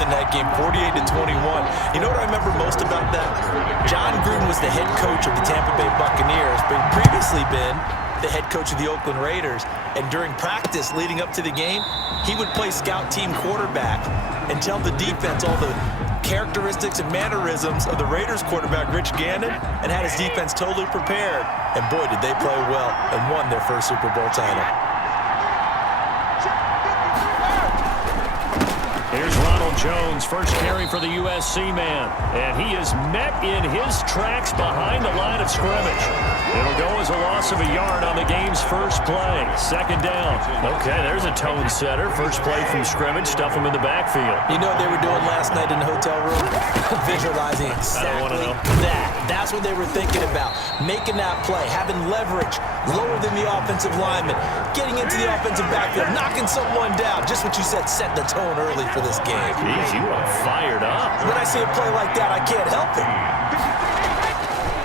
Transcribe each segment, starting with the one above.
in that game, 48-21. You know what I remember most about that? John Gruden was the head coach of the Tampa Bay Buccaneers, but he'd previously been the head coach of the Oakland Raiders. And during practice leading up to the game, he would play scout team quarterback and tell the defense all the characteristics and mannerisms of the Raiders quarterback, Rich Gannon, and had his defense totally prepared. And boy, did they play well and won their first Super Bowl title. Here's Ronald Jones, first carry for the USC man. And he is met in his tracks behind the line of scrimmage. It'll go as a loss of a yard on the game's first play. Second down. Okay, there's a tone setter. First play from scrimmage, stuff him in the backfield. You know what they were doing last night in the hotel room? Visualizing exactly that. That's what they were thinking about. Making that play, having leverage, lower than the offensive lineman, getting into the offensive backfield, knocking someone down. Just what you said, set the tone early for this game. Jeez, you are fired up. When I see a play like that, I can't help it.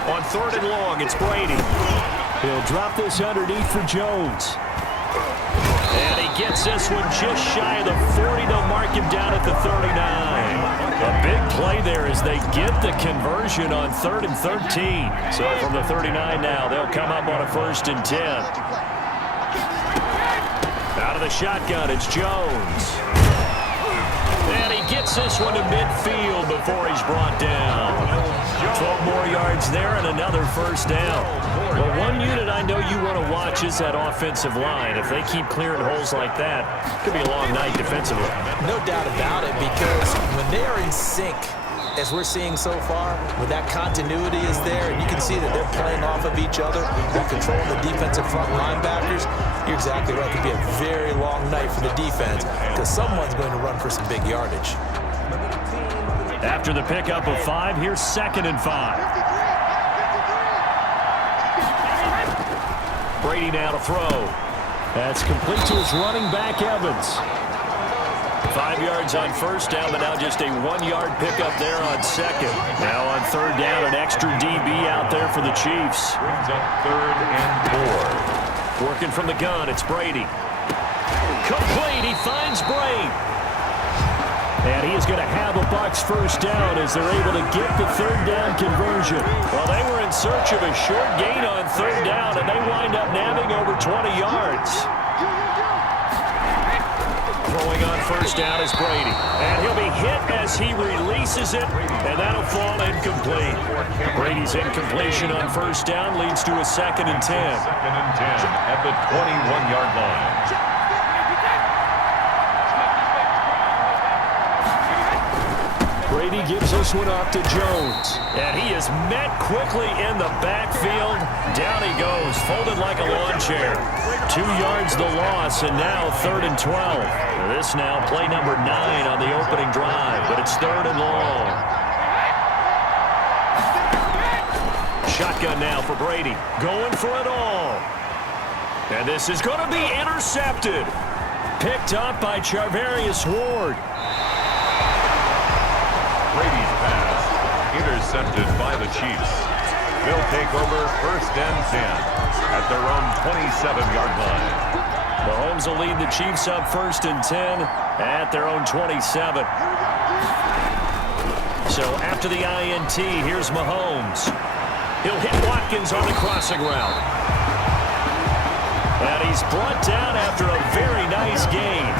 On third and long, it's Brady. He'll drop this underneath for Jones. And he gets this one just shy of the 40. They'll mark him down at the 39. A big play there as they get the conversion on 3rd and 13. So from the 39 now, they'll come up on a 1st and 10. Out of the shotgun, it's Jones. And he gets this one to midfield before he's brought down. 12 more yards there and another first down. Well, one unit I know you want to watch is that offensive line. If they keep clearing holes like that, it could be a long night defensively. No doubt about it, because when they are in sync, as we're seeing so far, when that continuity is there, and you can see that they're playing off of each other, they're controlling the defensive front linebackers, you're exactly right. It could be a very long night for the defense because someone's going to run for some big yardage. After the pickup of 5, here's 2nd and 5. Brady now to throw. That's complete to his running back, Evans. 5 yards on first down, but now just a 1-yard pickup there on second. Now on third down, an extra DB out there for the Chiefs. Brings up 3rd and 4. Working from the gun, it's Brady. Complete, he finds Brady. And he is going to have a Bucs first down as they're able to get the 3rd down conversion. Well, they were in search of a short gain on 3rd down, and they wind up nabbing over 20 yards. Throwing on first down is Brady. And he'll be hit as he releases it, and that'll fall incomplete. Brady's incompletion on first down leads to a 2nd and 10. 2nd and 10 at the 21-yard line. Brady gives this one off to Jones. And he is met quickly in the backfield. Down he goes, folded like a lawn chair. 2 yards the loss, and now 3rd and 12. This now play number 9 on the opening drive, but it's 3rd and long. Shotgun now for Brady. Going for it all. And this is going to be intercepted. Picked up by Charvarius Ward. Brady's pass intercepted by the Chiefs. They'll take over 1st and 10 at their own 27-yard line. Mahomes will lead the Chiefs up 1st and 10 at their own 27. So after the INT, here's Mahomes. He'll hit Watkins on the crossing route. And he's brought down after a very nice gain.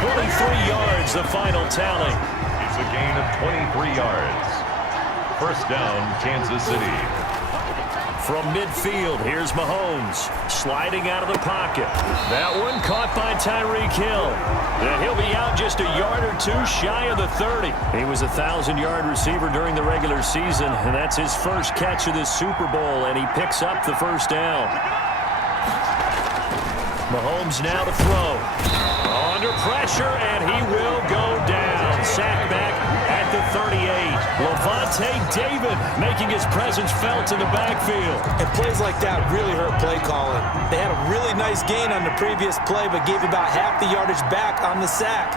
23 yards, the final tally. It's a gain of 23 yards. First down, Kansas City. From midfield, here's Mahomes. Sliding out of the pocket. That one caught by Tyreek Hill. And he'll be out just a yard or 2 shy of the 30. He was a 1,000-yard receiver during the regular season, and that's his first catch of this Super Bowl, and he picks up the first down. Mahomes now to throw. Under pressure, and he will go down. Sack back at the 38. Levante David making his presence felt in the backfield. And plays like that really hurt play calling. They had a really nice gain on the previous play, but gave about half the yardage back on the sack.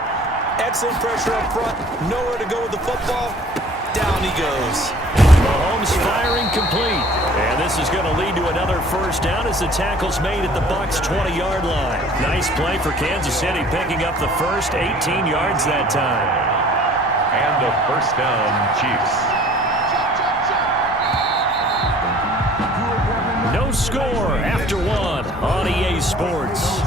Excellent pressure up front. Nowhere to go with the football. Down he goes. Mahomes firing complete. And this is going to lead to another first down as the tackle's made at the Bucs' 20-yard line. Nice play for Kansas City, picking up the first 18 yards that time. And a first down, Chiefs. No score after one on EA Sports.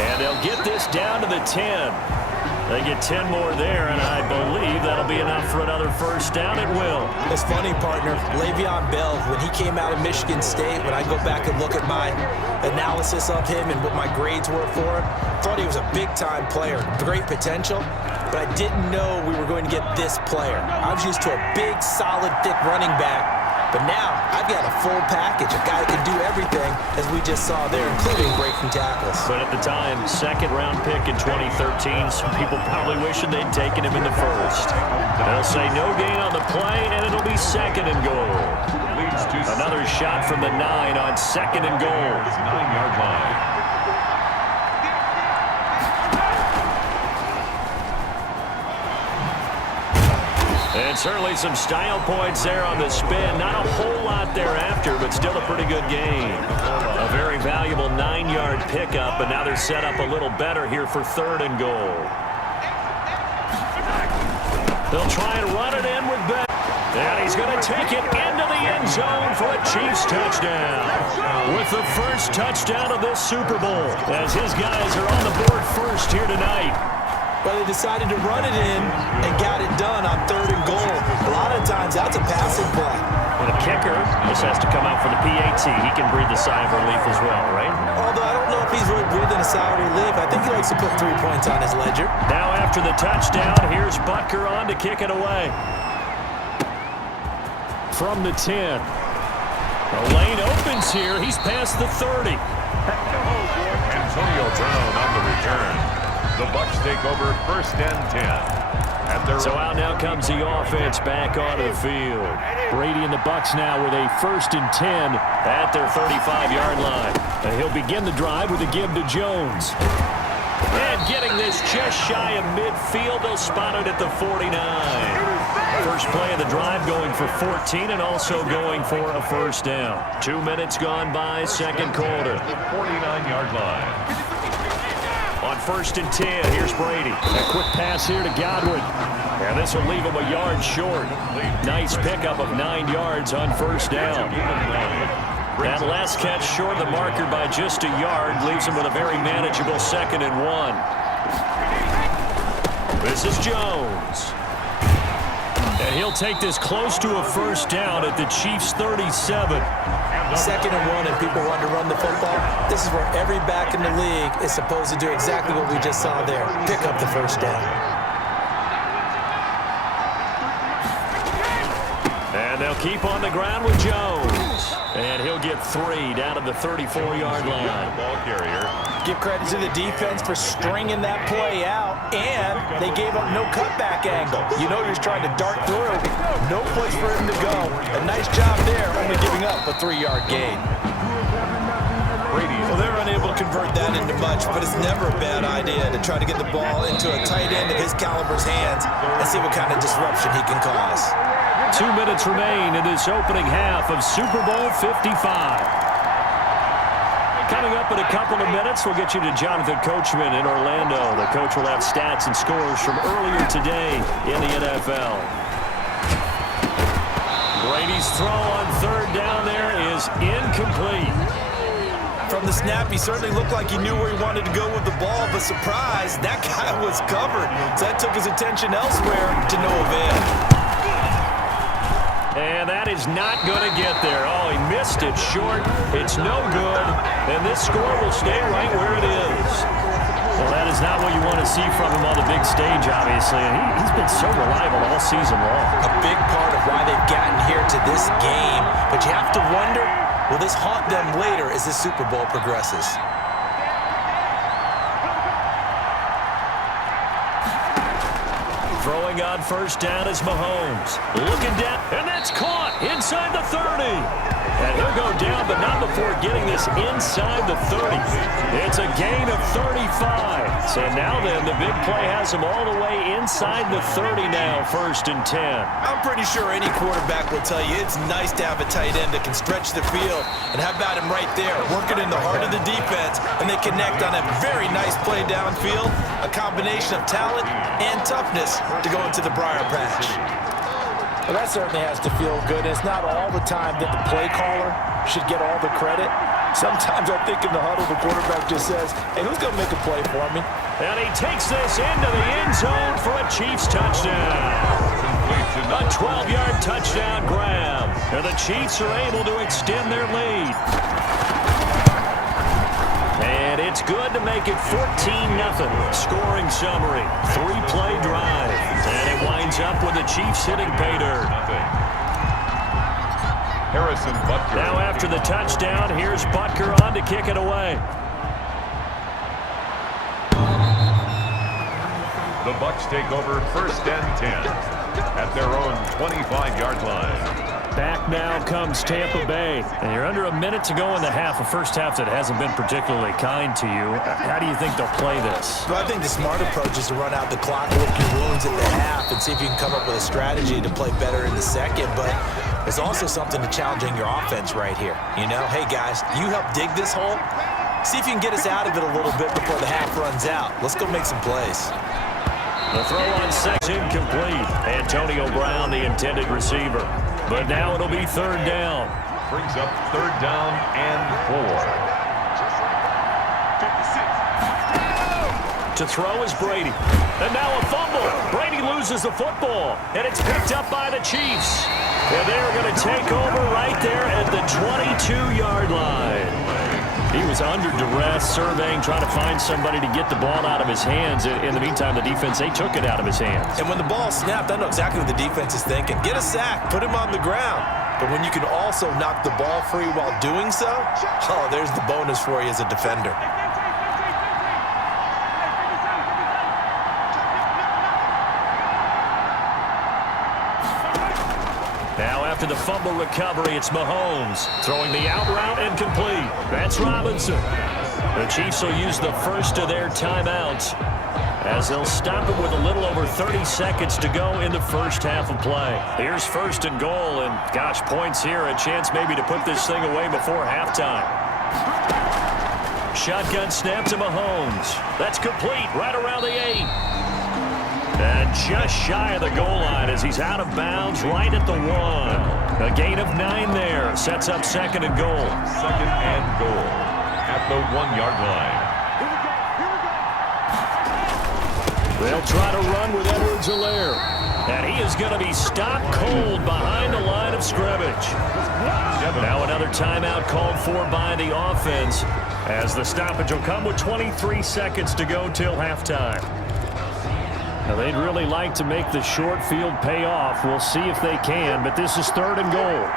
And they'll get this down to the 10. They get 10 more there, and I believe that'll be enough for another first down. It will. It's funny, partner. Le'Veon Bell, when he came out of Michigan State, when I go back and look at my analysis of him and what my grades were for him, thought he was a big-time player, great potential, but I didn't know we were going to get this player. I was used to a big, solid, thick running back, but now I've got a full package, a guy that can do everything, as we just saw there, including breaking tackles. But at the time, second-round pick in 2013, some people probably wishing they'd taken him in the first. They'll say no gain on the play, and it'll be second and goal. Another shot from the 9 on second and goal. 9-yard line. And certainly some style points there on the spin. Not a whole lot thereafter, but still a pretty good game. A very valuable 9-yard pickup, and now they're set up a little better here for third and goal. They'll try and run it in with Ben. And he's going to take it into the end zone for a Chiefs touchdown. With the first touchdown of this Super Bowl, as his guys are on the board first here tonight. Well, they decided to run it in and got it done on third and goal. A lot of times, that's a passing play. The kicker, this has to come out for the PAT. He can breathe a sigh of relief as well, right? Although I don't know if he's really breathing a sigh of relief. I think he likes to put 3 points on his ledger. Now after the touchdown, here's Butker on to kick it away. From the 10. The lane opens here. He's past the 30. Antonio Brown on the return. The Bucs take over first and 10. So out now comes the offense back onto the field. Brady and the Bucs now with a first and 10 at their 35-yard line. And he'll begin the drive with a give to Jones. And getting this just shy of midfield, they'll spot it at the 49. First play of the drive going for 14 and also going for a first down. 2 minutes gone by, second quarter. 49-yard line. On first and 10, here's Brady. A quick pass here to Godwin. And this will leave him a yard short. Nice pickup of 9 yards on first down. That last catch short of the marker by just a yard leaves him with a very manageable second and 1. This is Jones. And he'll take this close to a first down at the Chiefs' 37. Second and 1 and people want to run the football. This is where every back in the league is supposed to do exactly what we just saw there. Pick up the first down. And they'll keep on the ground with Jones. And he'll get 3 down to the 34-yard line. Ball carrier. Give credit to the defense for stringing that play out, and they gave up no cutback angle. You know you're trying to dart through. No place for him to go. A nice job there, only giving up a 3-yard gain. Brady. Well, they're unable to convert that into much, but it's never a bad idea to try to get the ball into a tight end of his caliber's hands and see what kind of disruption he can cause. 2 minutes remain in this opening half of Super Bowl 55. Coming up in a couple of minutes, we'll get you to Jonathan Coachman in Orlando. The coach will have stats and scores from earlier today in the NFL. Brady's throw on third down there is incomplete. From the snap, he certainly looked like he knew where he wanted to go with the ball, but surprise, that guy was covered. So that took his attention elsewhere to no avail. And that is not going to get there. Oh, he missed it short. It's no good. And this score will stay right where it is. Well, that is not what you want to see from him on the big stage, obviously. And he's been so reliable all season long. A big part of why they've gotten here to this game. But you have to wonder, will this haunt them later as the Super Bowl progresses? Throwing on first down is Mahomes. Looking down, and that's caught inside the 30. And he'll go down, but not before getting this inside the 30. It's a gain of 35. So now then, the big play has him all the way inside the 30 now, 1st and 10. I'm pretty sure any quarterback will tell you it's nice to have a tight end that can stretch the field. And how about him right there, working in the heart of the defense, and they connect on a very nice play downfield, a combination of talent and toughness to go into the briar patch. Well, that certainly has to feel good. It's not all the time that the play caller should get all the credit. Sometimes I think in the huddle, the quarterback just says, hey, who's going to make a play for me? And he takes this into the end zone for a Chiefs touchdown. A 12-yard touchdown grab. And the Chiefs are able to extend their lead. And it's good to make it 14-0. Scoring summary, 3-play drive. And it winds up with the Chiefs hitting pay dirt. Harrison Butker. Now after the touchdown, here's Butker on to kick it away. The Bucs take over 1st and 10 at their own 25-yard line. Back now comes Tampa Bay. And you're under a minute to go in the half, a first half that hasn't been particularly kind to you. How do you think they'll play this? Well, I think the smart approach is to run out the clock, lick your wounds at the half, and see if you can come up with a strategy to play better in the second. But there's also something to challenging your offense right here. You know, hey, guys, you help dig this hole. See if you can get us out of it a little bit before the half runs out. Let's go make some plays. The throw on second incomplete. Antonio Brown, the intended receiver. But now it'll be 3rd down. Brings up 3rd down and 4. To throw is Brady. And now a fumble. Brady loses the football. And it's picked up by the Chiefs. And they're going to take over right there at the 22-yard line. He was under duress, surveying, trying to find somebody to get the ball out of his hands. In the meantime, the defense, they took it out of his hands. And when the ball snapped, I know exactly what the defense is thinking. Get a sack, put him on the ground. But when you can also knock the ball free while doing so, oh, there's the bonus for you as a defender. Now after the fumble recovery, it's Mahomes throwing the out route and complete. That's Robinson. The Chiefs will use the first of their timeouts as they'll stop it with a little over 30 seconds to go in the first half of play. Here's 1st and goal, and gosh, points here, a chance maybe to put this thing away before halftime. Shotgun snap to Mahomes. That's complete right around the 8. And just shy of the goal line as he's out of bounds right at the 1. A gain of 9 there. Sets up 2nd and goal. 2nd and goal at the 1-yard line. They'll try to run with Edwards-Helaire. And he is going to be stopped cold behind the line of scrimmage. Now another timeout called for by the offense as the stoppage will come with 23 seconds to go till halftime. Now, they'd really like to make the short field pay off. We'll see if they can, but this is 3rd and goal.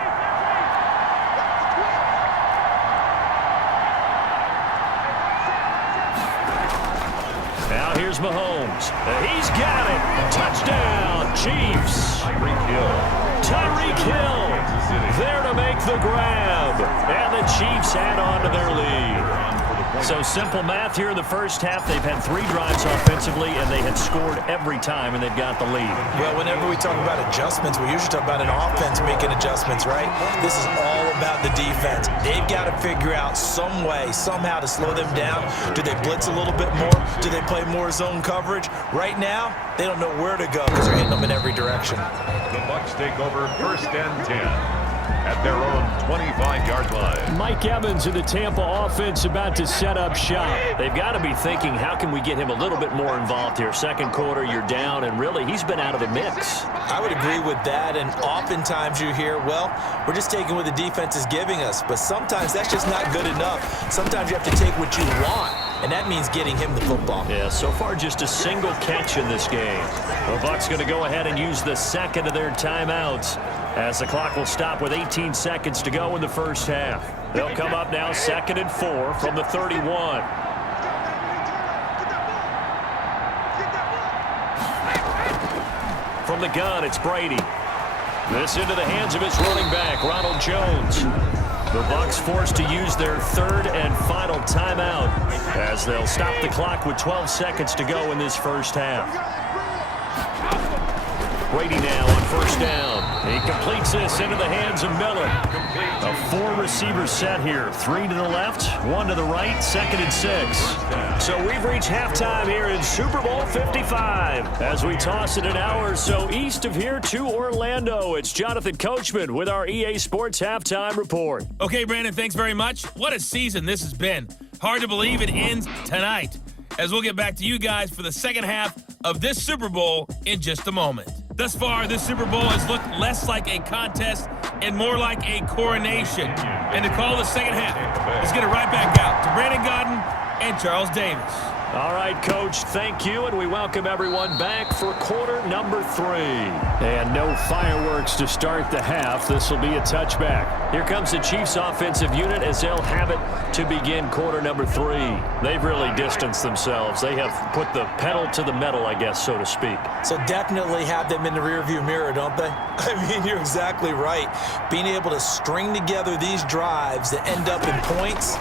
Now here's Mahomes. He's got it. Touchdown, Chiefs. Tyreek Hill there to make the grab. And the Chiefs add on to their lead. So simple math here in the first half. They've had 3 drives offensively, and they had scored every time, and they've got the lead. Well, whenever we talk about adjustments, we usually talk about an offense making adjustments, right? This is all about the defense. They've got to figure out some way, somehow to slow them down. Do they blitz a little bit more? Do they play more zone coverage? Right now, they don't know where to go because they're hitting them in every direction. The Bucs take over 1st and 10 at their own 25-yard line. Mike Evans in the Tampa offense about to set up shop. They've got to be thinking, how can we get him a little bit more involved here? Second quarter, you're down, and really, he's been out of the mix. I would agree with that, and oftentimes you hear, well, we're just taking what the defense is giving us, but sometimes that's just not good enough. Sometimes you have to take what you want, and that means getting him the football. Yeah, so far just a single catch in this game. The Bucs going to go ahead and use the second of their timeouts as the clock will stop with 18 seconds to go in the first half. They'll come up now 2nd and 4 from the 31. From the gun, it's Brady. This into the hands of his running back, Ronald Jones. The Bucs forced to use their third and final timeout as they'll stop the clock with 12 seconds to go in this first half. Brady now on first down. He completes this into the hands of Miller. A 4-receiver set here. 3 to the left, 1 to the right, 2nd and 6. So we've reached halftime here in Super Bowl 55. As we toss it an hour or so east of here to Orlando, it's Jonathan Coachman with our EA Sports Halftime Report. Okay, Brandon, thanks very much. What a season this has been. Hard to believe it ends tonight, as we'll get back to you guys for the second half of this Super Bowl in just a moment. Thus far, this Super Bowl has looked less like a contest and more like a coronation. And to call the second half, let's get it right back out to Brandon Godden and Charles Davis. All right, Coach, thank you, and we welcome everyone back for quarter number 3. And no fireworks to start the half. This will be a touchback. Here comes the Chiefs' offensive unit as they'll have it to begin quarter number 3. They've really distanced themselves. They have put the pedal to the metal, I guess, so to speak. So definitely have them in the rearview mirror, don't they? I mean, you're exactly right. Being able to string together these drives that end up in points,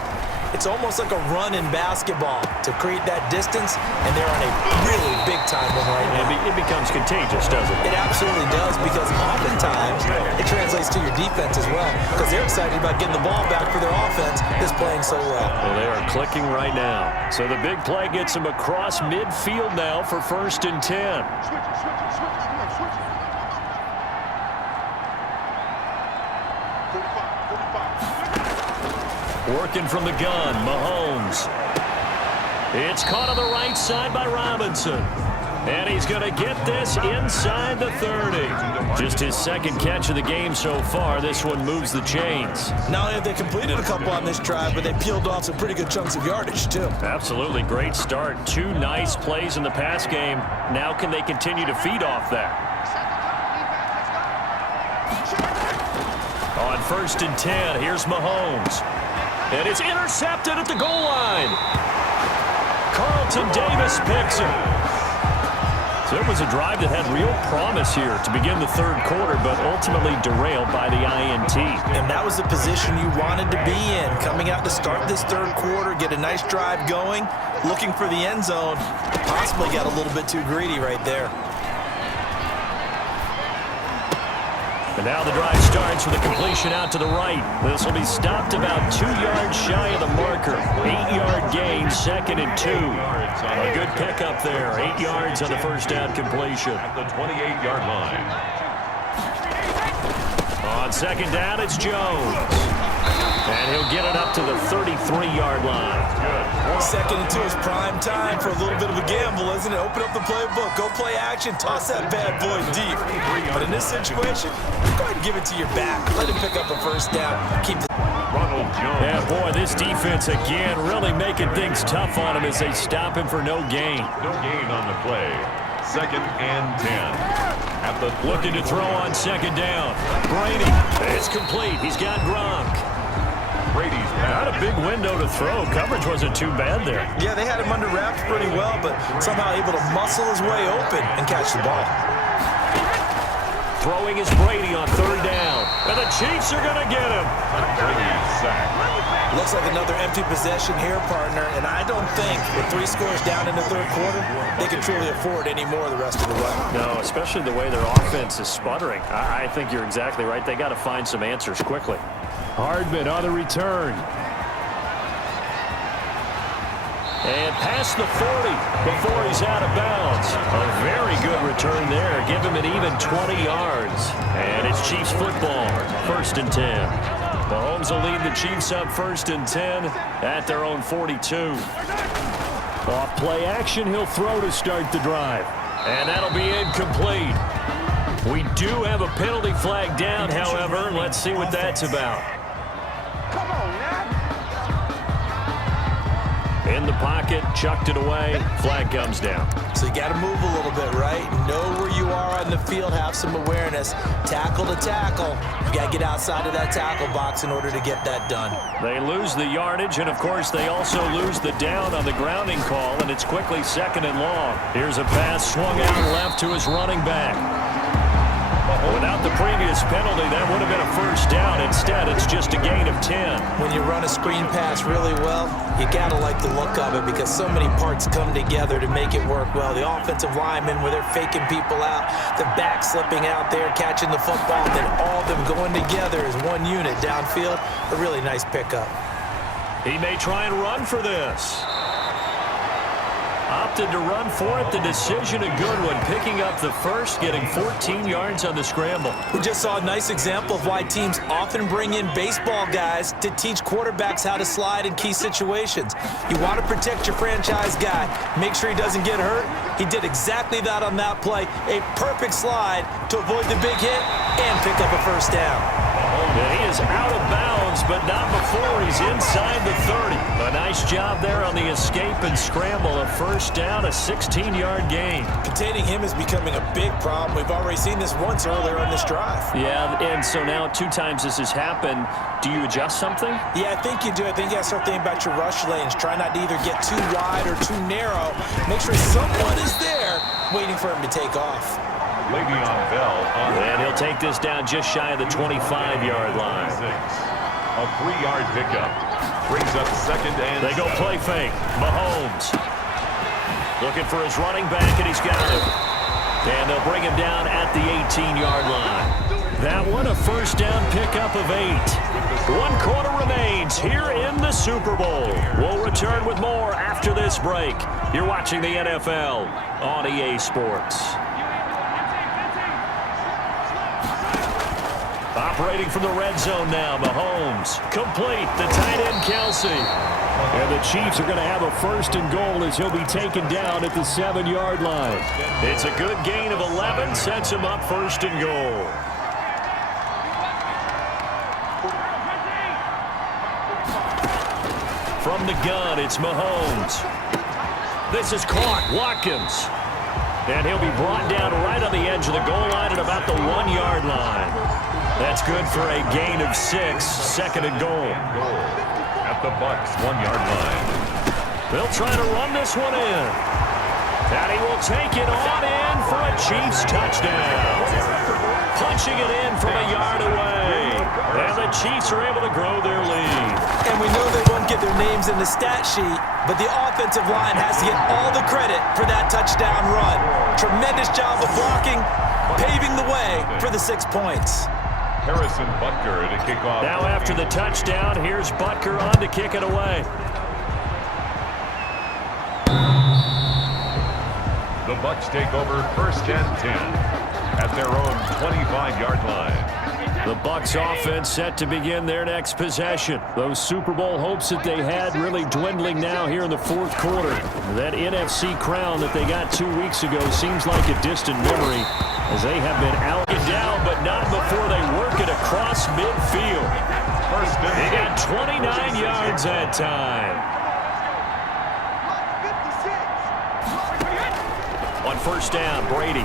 it's almost like a run in basketball to create that distance, and they're on a really big-time one right now. It becomes contagious, doesn't it? It absolutely does, because oftentimes it translates to your defense as well, because they're excited about getting the ball back for their offense that's playing so well. Well, they are clicking right now. So the big play gets them across midfield now for 1st and 10. Working from the gun, Mahomes. It's caught on the right side by Robinson. And he's going to get this inside the 30. Just his 2nd catch of the game so far. This one moves the chains. Not only have they completed a couple on this drive, but they peeled off some pretty good chunks of yardage, too. Absolutely great start. 2 nice plays in the pass game. Now can they continue to feed off that? On 1st and 10, here's Mahomes. And it's intercepted at the goal line. Carlton Davis picks it. So it was a drive that had real promise here to begin the 3rd quarter, but ultimately derailed by the INT. And that was the position you wanted to be in. Coming out to start this 3rd quarter, get a nice drive going, looking for the end zone. Possibly got a little bit too greedy right there. And now the drive starts with a completion out to the right. This will be stopped about 2 yards shy of the marker. 8-yard gain, 2nd and 2. A good pickup there. 8 yards on the first down completion. At the 28-yard line. On 2nd down, it's Jones. And he'll get it up to the 33-yard line. 2nd and 2 is prime time for a little bit of a gamble, isn't it? Open up the playbook, go play action, toss that bad boy deep. But in this situation, go ahead and give it to your back. Let him pick up a 1st down. Keep the Ronald Jones. Yeah, boy, this defense again really making things tough on him as they stop him for no gain. No gain on the play. 2nd and 10. At the Looking to throw on 2nd down. Brady. It's complete. He's got Gronk. Brady's Not a big window to throw. Coverage wasn't too bad there. Yeah, they had him under wraps pretty well, but somehow able to muscle his way open and catch the ball. Throwing is Brady on 3rd down. And the Chiefs are going to get him. Brady's sack. Looks like another empty possession here, partner, and I don't think with 3 scores down in the 3rd quarter, they can truly afford any more the rest of the way. No, especially the way their offense is sputtering. I think you're exactly right. They got to find some answers quickly. Hardman on the return. And past the 40 before he's out of bounds. A very good return there. Give him an even 20 yards. And it's Chiefs football. 1st and 10. Mahomes will lead the Chiefs up 1st and 10 at their own 42. Off play action, he'll throw to start the drive. And that'll be incomplete. We do have a penalty flag down, however. Let's see what that's about. In the pocket, chucked it away, flag comes down. So you got to move a little bit, right? Know where you are on the field, have some awareness. Tackle to tackle. You got to get outside of that tackle box in order to get that done. They lose the yardage, and of course they also lose the down on the grounding call, and it's quickly 2nd and long. Here's a pass swung out left to his running back. Without the previous penalty, that would have been a first down. Instead, it's just a gain of 10. When you run a screen pass really well, you got to like the look of it because so many parts come together to make it work well. The offensive linemen, where they're faking people out, the back slipping out there, catching the football, then all of them going together as one unit downfield. A really nice pickup. He may try and run for this. Opted to run for it. The decision a good one. Picking up the first, getting 14 yards on the scramble. We just saw a nice example of why teams often bring in baseball guys to teach quarterbacks how to slide in key situations. You want to protect your franchise guy. Make sure he doesn't get hurt. He did exactly that on that play. A perfect slide to avoid the big hit and pick up a first down. And he is out of bounds, but not before he's inside the 30. A nice job there on the escape and scramble. A first down, a 16-yard gain. Containing him is becoming a big problem. We've already seen this once earlier on this drive. Yeah, and so now 2 times this has happened. Do you adjust something? Yeah, I think you do. I think you got to start thinking about your rush lanes. Try not to either get too wide or too narrow. Make sure someone is there waiting for him to take off. Le'Veon Bell on And he'll take this down just shy of the 25-yard line. A 3-yard pickup. Brings up second and They go play fake. Mahomes looking for his running back, and he's got him. And they'll bring him down at the 18-yard line. That one, a first down pickup of 8. 1 quarter remains here in the Super Bowl. We'll return with more after this break. You're watching the NFL on EA Sports. Operating from the red zone now, Mahomes. Complete, the tight end, Kelsey. And the Chiefs are going to have a first and goal as he'll be taken down at the 7-yard line. It's a good gain of 11, sets him up first and goal. From the gun, it's Mahomes. This is caught, Watkins. And he'll be brought down right on the edge of the goal line at about the 1-yard line. That's good for a gain of 6, second and goal. At the Bucs 1-yard line. They'll try to run this one in. And he will take it on in for a Chiefs touchdown. Punching it in from a yard away. And the Chiefs are able to grow their lead. And we know they won't get their names in the stat sheet, but the offensive line has to get all the credit for that touchdown run. Tremendous job of blocking, paving the way for the 6 points. Harrison Butker to kick off. Now after the touchdown, here's Butker on to kick it away. The Bucs take over first and 10 at their own 25-yard line. The Bucs offense set to begin their next possession. Those Super Bowl hopes that they had really dwindling now here in the 4th quarter. That NFC crown that they got 2 weeks ago seems like a distant memory as they have been out and down, but not before they work it across midfield. First and They got 29 yards that time. On first down, Brady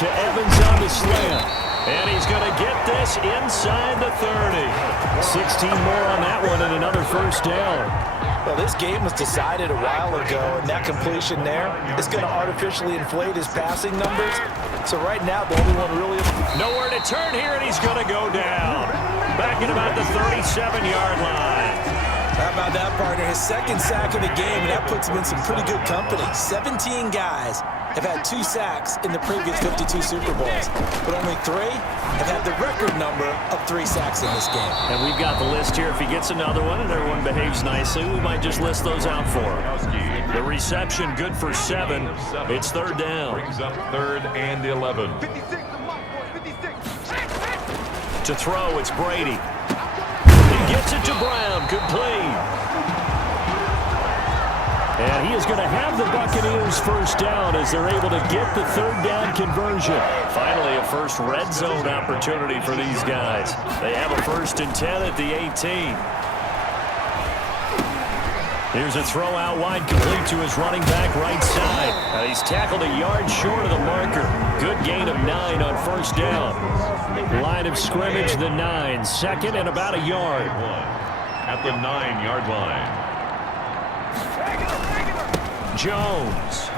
to Evans on the slant. And he's going to get this inside the 30. 16 more on that one and another first down. Well, this game was decided a while ago, and that completion there is going to artificially inflate his passing numbers. So right now, the only one really... Nowhere to turn here, and he's going to go down. Back at about the 37-yard line. How about that, partner? His 2nd sack of the game, and that puts him in some pretty good company. 17 guys have had 2 sacks in the previous 52 Super Bowls, but only 3 have had the record number of 3 sacks in this game. And we've got the list here. If he gets another one and everyone behaves nicely, we might just list those out for him. The reception good for 7. It's 3rd down. Brings up 3rd and 11. To throw, it's Brady. He gets it to Brown, complete. And he is going to have the Buccaneers first down as they're able to get the 3rd down conversion. Finally, a first red zone opportunity for these guys. They have a 1st and 10 at the 18. Here's a throw out wide, complete to his running back right side. He's tackled a yard short of the marker. Good gain of 9 on first down. Line of scrimmage, the 9. 2nd and about a yard. At the 9-yard line. Jones.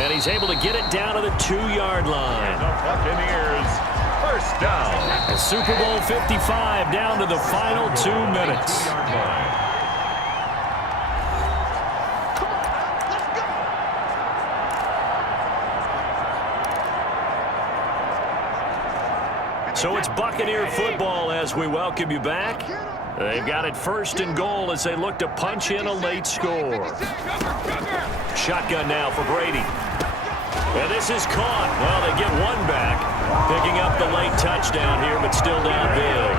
And he's able to get it down to the 2-yard line. The Buccaneers, first down. And Super Bowl 55 down to the final 2 minutes. So it's Buccaneer football as we welcome you back. They've got it 1st and goal as they look to punch in a late score. Shotgun now for Brady. And this is caught. Well, they get one back. Picking up the late touchdown here, but still down big.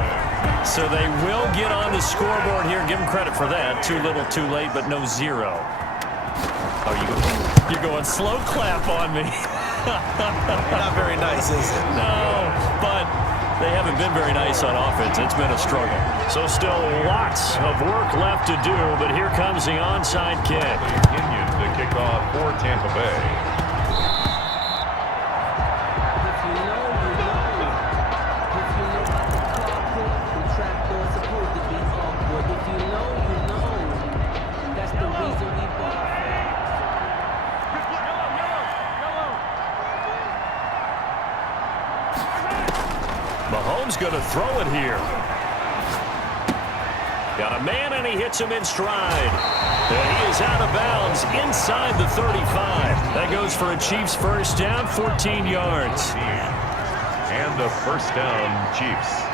So they will get on the scoreboard here. Give them credit for that. Too little, too late, but no 0. Oh, you're going slow clap on me. Not very nice, is it? No, but they haven't been very nice on offense. It's been a struggle. So still lots of work left to do, but here comes the onside kick. Continues to kick off for Tampa Bay. Mahomes going to throw it here. Got a man, and he hits him in stride. And he is out of bounds inside the 35. That goes for a Chiefs first down, 14 yards. And the first down, Chiefs.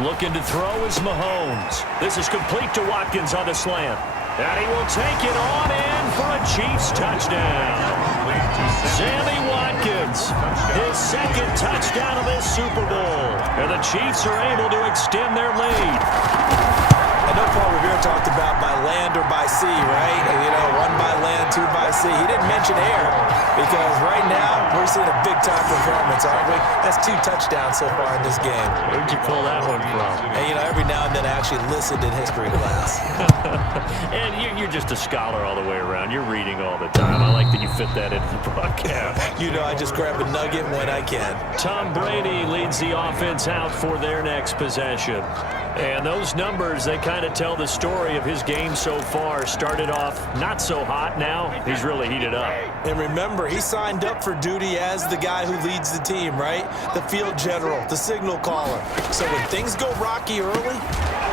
Looking to throw is Mahomes. This is complete to Watkins on the slant. And he will take it on in for a Chiefs touchdown. Sammy Watkins, his 2nd touchdown of this Super Bowl. And the Chiefs are able to extend their lead. I know Paul Revere talked about by land or by sea, right? You know, 1 by land, 2 by sea. He didn't mention air because right now we're seeing a big-time performance, aren't we? That's 2 touchdowns so far in this game. Where'd you pull that one from? And, you know, every now and then I actually listened in history class. And you're just a scholar all the way around. You're reading all the time. I like that you fit that into the broadcast. You know, I just grab a nugget when I can. Tom Brady leads the offense out for their next possession. And those numbers, they kind of tell the story of his game so far. Started off not so hot. Now he's really heated up. And remember, he signed up for duty as the guy who leads the team, right? The field general, the signal caller. So when things go rocky early...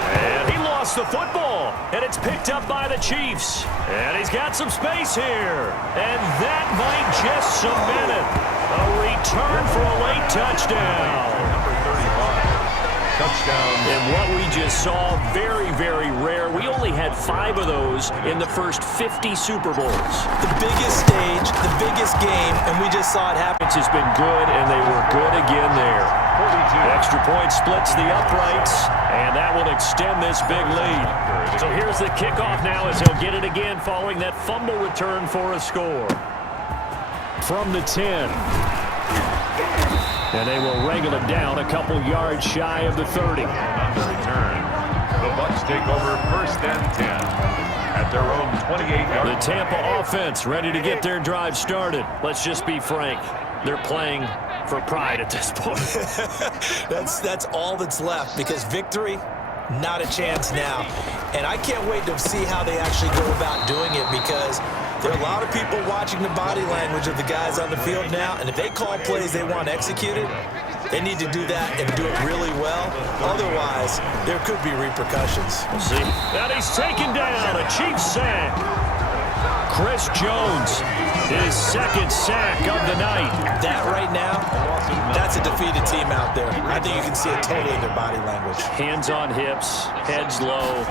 And he lost the football. And it's picked up by the Chiefs. And he's got some space here. And that might just cement it. A return for a late touchdown. Number 35. Touchdown. And what we just saw, very, very rare. We only had 5 of those in the first 50 Super Bowls. The biggest stage, the biggest game, and we just saw it happen. It's has been good, and they were good again there. 42. Extra point splits the uprights, and that will extend this big lead. So here's the kickoff now as he'll get it again following that fumble return for a score. From the 10. And they will wrangle it down a couple yards shy of the 30. On the return, the Bucs take over 1st and 10 at their own 28-yard line. The Tampa offense ready to get their drive started. Let's just be frank. They're playing for pride at this point. That's all that's left because victory, not a chance now. And I can't wait to see how they actually go about doing it because there are a lot of people watching the body language of the guys on the field now, and if they call plays they want executed, they need to do that and do it really well. Otherwise, there could be repercussions. We'll see. And he's taken down, a Chiefs sack. Chris Jones, his 2nd sack of the night. That right now, that's a defeated team out there. I think you can see it totally in their body language. Hands on hips, heads low.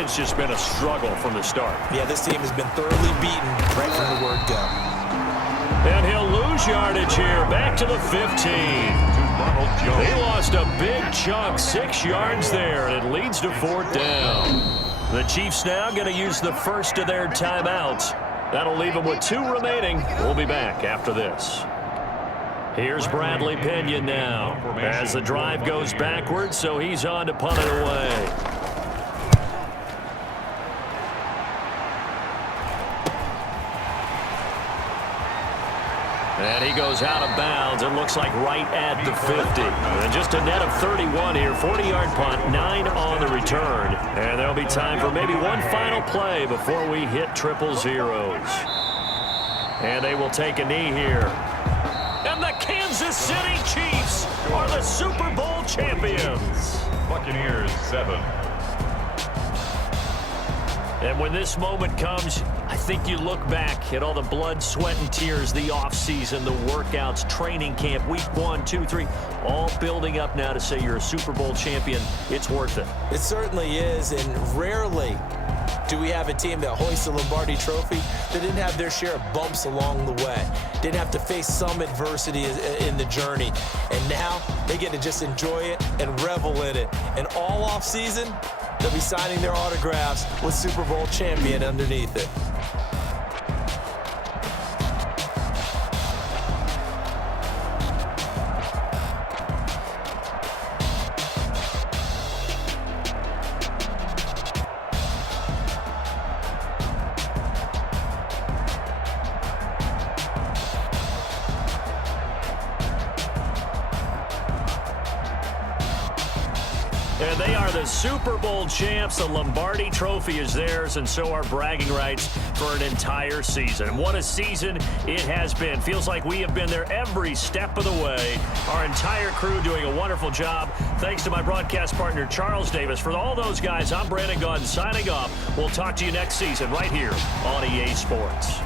It's just been a struggle from the start. Yeah, this team has been thoroughly beaten right from the word go. And he'll lose yardage here, back to the 15. They lost a big chunk, 6 yards there, and it leads to 4th down. The Chiefs now going to use the first of their timeouts. That'll leave them with 2 remaining. We'll be back after this. Here's Bradley Pinion now as the drive goes backwards, so he's on to punt it away. And he goes out of bounds. It looks like right at the 50. And just a net of 31 here. 40-yard punt, 9 on the return. And there'll be time for maybe one final play before we hit triple zeros. And they will take a knee here. And the Kansas City Chiefs are the Super Bowl champions. Buccaneers 7. And when this moment comes, I think you look back at all the blood, sweat, and tears, the offseason, the workouts, training camp, week 1, 2, 3, all building up now to say you're a Super Bowl champion. It's worth it. It certainly is, and rarely do we have a team that hoists the Lombardi Trophy that didn't have their share of bumps along the way, didn't have to face some adversity in the journey, and now they get to just enjoy it and revel in it. And all offseason, they'll be signing their autographs with Super Bowl champion underneath it. And they are the Super Bowl champs. The Lombardi Trophy is theirs, and so are bragging rights for an entire season. What a season it has been. Feels like we have been there every step of the way. Our entire crew doing a wonderful job. Thanks to my broadcast partner, Charles Davis. For all those guys, I'm Brandon Gaudin signing off. We'll talk to you next season right here on EA Sports.